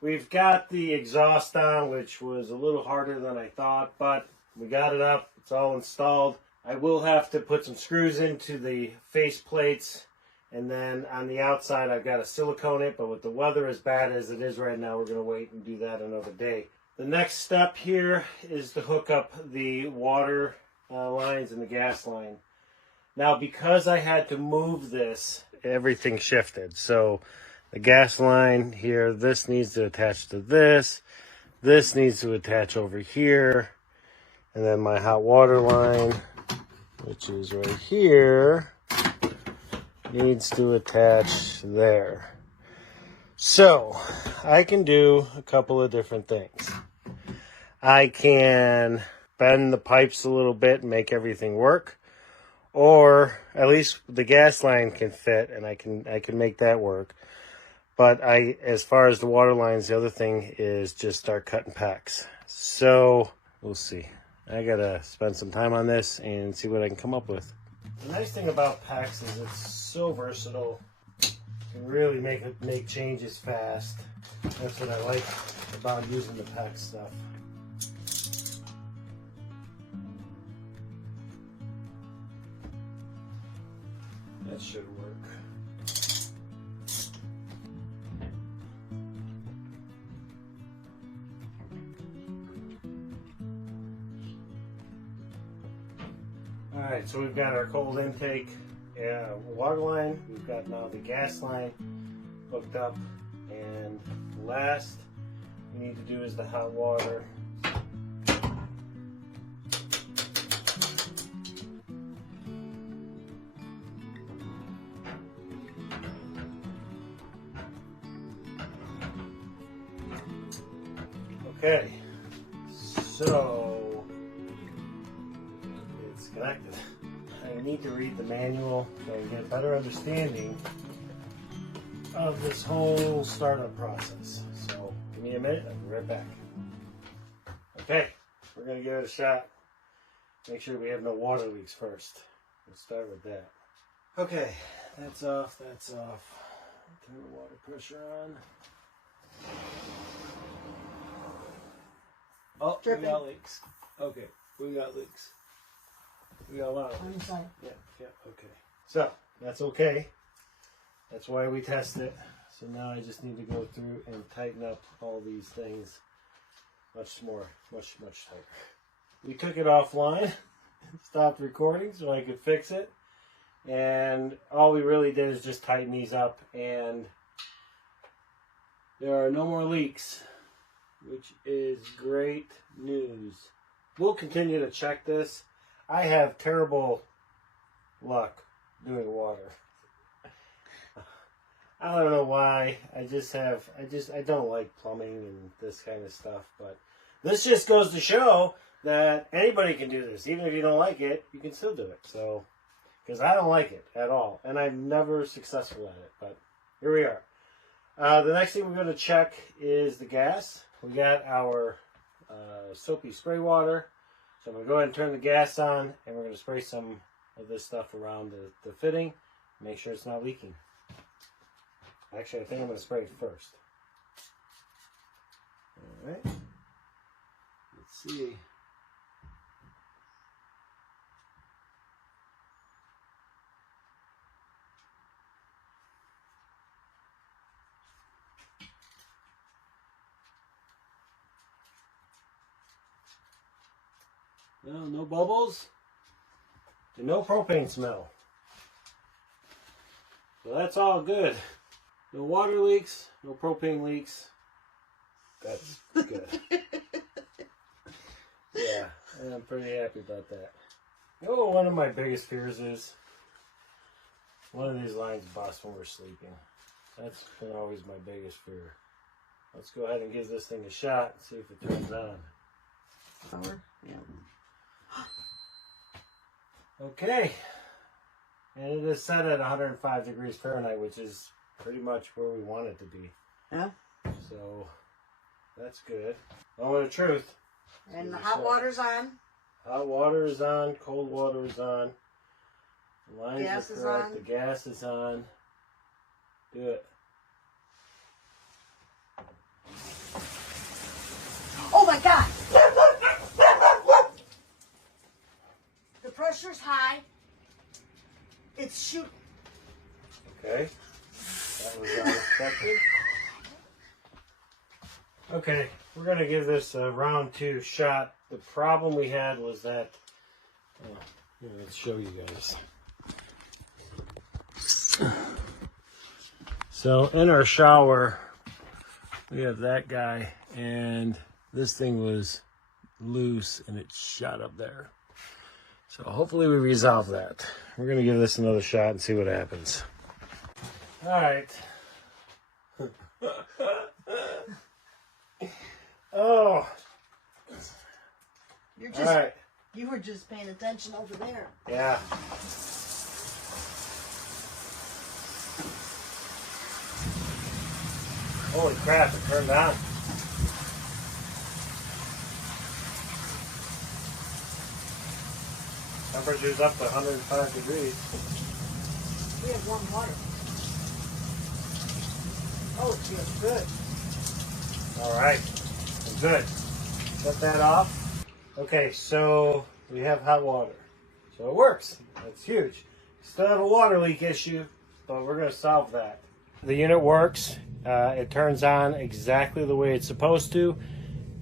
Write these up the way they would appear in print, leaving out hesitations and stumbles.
We've got the exhaust on, which was a little harder than I thought, but we got it up. It's all installed. I will have to put some screws into the face plates, and then on the outside I've got to silicone it, but with the weather as bad as it is right now, we're going to wait and do that another day. The next step here is to hook up the water lines and the gas line. Now, because I had to move this, everything shifted. So the gas line here, this needs to attach to this. This needs to attach over here. And then my hot water line, which is right here, needs to attach there. So I can do a couple of different things. I can bend the pipes a little bit and make everything work. Or at least the gas line can fit, and I can make that work. But as far as the water lines, the other thing is just start cutting packs. So we'll see. I gotta spend some time on this and see what I can come up with. The nice thing about packs is it's so versatile. You can really make changes fast. That's what I like about using the pack stuff. That should work. Alright, so we've got our cold intake water line. We've got now the gas line hooked up. And last we need to do is the hot water. Okay, so it's connected. I need to read the manual so I can get a better understanding of this whole startup process. So give me a minute, I'll be right back. Okay, we're going to give it a shot. Make sure we have no water leaks first. Let's start with that. Okay, that's off, that's off. Turn the water pressure on. Oh, we got leaks. Okay, we got leaks. We got a lot of leaks. Yeah, okay. So, that's okay. That's why we test it. So now I just need to go through and tighten up all these things much tighter. We took it offline, stopped recording so I could fix it. And all we really did is just tighten these up, and there are no more leaks, which is great news. We'll continue to check this. I have terrible luck doing water. I don't know why. I don't like plumbing and this kind of stuff, but this just goes to show that anybody can do this. Even if you don't like it, you can still do it. So, because I don't like it at all, and I'm never successful at it, but here we are. The next thing we're going to check is the gas. We got our soapy spray water. So I'm going to go ahead and turn the gas on, and we're going to spray some of this stuff around the fitting. Make sure it's not leaking. Actually, I think I'm going to spray it first. Alright. Let's see. No bubbles, and no propane smell. So that's all good. No water leaks, no propane leaks. That's good. Yeah, I'm pretty happy about that. You know what one of my biggest fears is? One of these lines busts when we're sleeping. That's been always my biggest fear. Let's go ahead and give this thing a shot and see if it turns on. Power? Yeah. Okay, and it is set at 105 degrees Fahrenheit, which is pretty much where we want it to be. Yeah. So that's good. Moment of truth. And the hot water's on. Hot water is on. Cold water is on. The lines Gas are is correct. on. The gas is on. Do it. God. The pressure's high. It's shooting. Okay. That was unexpected. Okay, we're going to give this a round 2 shot. The problem we had was that, let's show you guys. So in our shower, we have that guy, and this thing was loose and it shot up there. So hopefully we resolve that. We're going to give this another shot and see what happens. All right. Oh. You're just, all right. You were just paying attention over there. Yeah. Holy crap, it turned on. Temperature's up to 105 degrees. We have warm water. Oh, it feels good. All right, good. Shut that off. Okay, so we have hot water. So it works. That's huge. Still have a water leak issue, but we're going to solve that. The unit works. It turns on exactly the way it's supposed to.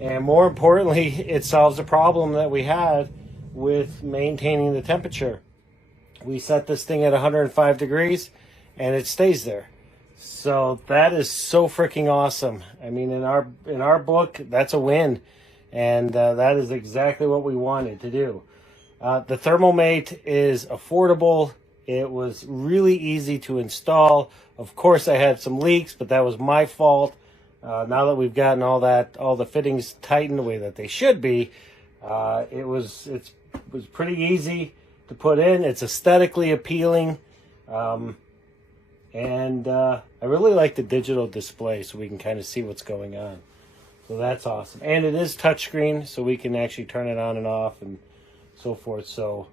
And more importantly, it solves the problem that we had with maintaining the temperature. We set this thing at 105 degrees and it stays there. So that is so freaking awesome. I mean, in our book, that's a win. And that is exactly what we wanted to do. The ThermoMate is affordable. It was really easy to install. Of course, I had some leaks, but that was my fault. Now that we've gotten all the fittings tightened the way that they should be, it was pretty easy to put in. It's aesthetically appealing, and I really like the digital display so we can kind of see what's going on. So that's awesome, and it is touchscreen, so we can actually turn it on and off and so forth. So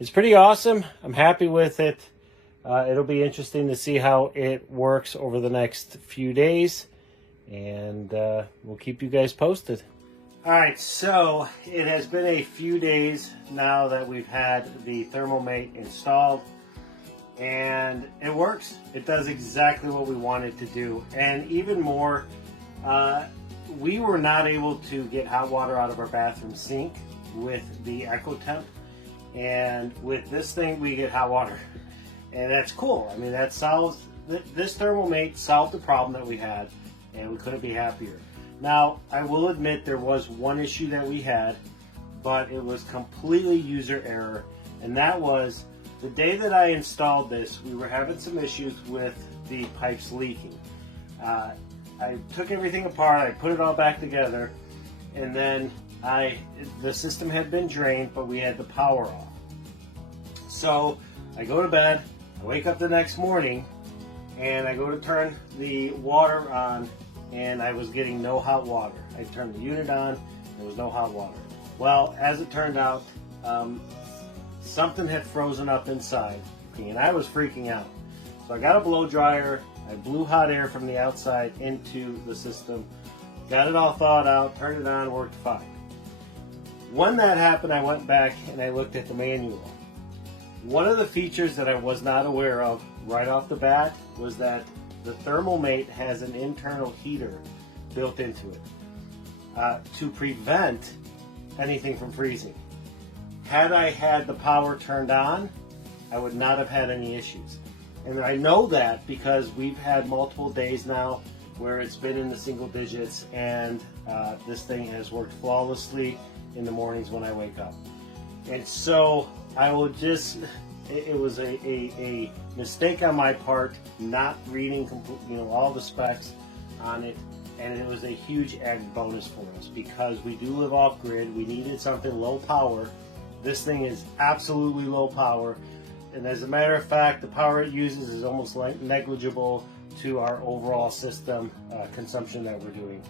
it's pretty awesome. I'm happy with it. It'll be interesting to see how it works over the next few days, and we'll keep you guys posted. All right, so it has been a few days now that we've had the ThermoMate installed, and it works. It does exactly what we want it to do, and even more, we were not able to get hot water out of our bathroom sink with the EcoTemp, and with this thing we get hot water, and that's cool. I mean, that solves this ThermoMate solved the problem that we had, and we couldn't be happier. Now, I will admit there was one issue that we had, but it was completely user error, and that was the day that I installed this, we were having some issues with the pipes leaking. I took everything apart, I put it all back together, and then the system had been drained, but we had the power off. So I go to bed, I wake up the next morning, and I go to turn the water on, and I was getting no hot water. I turned the unit on, there was no hot water. Well, as it turned out, something had frozen up inside, and I was freaking out. So I got a blow dryer, I blew hot air from the outside into the system, got it all thawed out, turned it on, worked fine. When that happened, I went back and I looked at the manual. One of the features that I was not aware of right off the bat was that the ThermoMate has an internal heater built into it to prevent anything from freezing. Had I had the power turned on, I would not have had any issues. And I know that because we've had multiple days now where it's been in the single digits, and this thing has worked flawlessly in the mornings when I wake up. And so I will just, it was a mistake on my part not reading all the specs on it, and it was a huge added bonus for us because we do live off grid. We needed something low power. This thing is absolutely low power, and as a matter of fact, the power it uses is almost negligible to our overall system consumption that we're doing.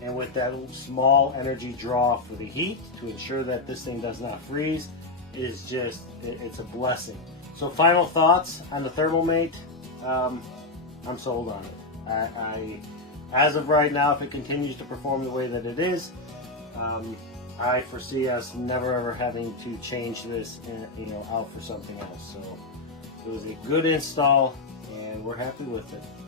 And with that small energy draw for the heat to ensure that this thing does not freeze is just, it's a blessing. So final thoughts on the ThermoMate, I'm sold on it. As of right now, if it continues to perform the way that it is, I foresee us never ever having to change this, out for something else. So it was a good install, and we're happy with it.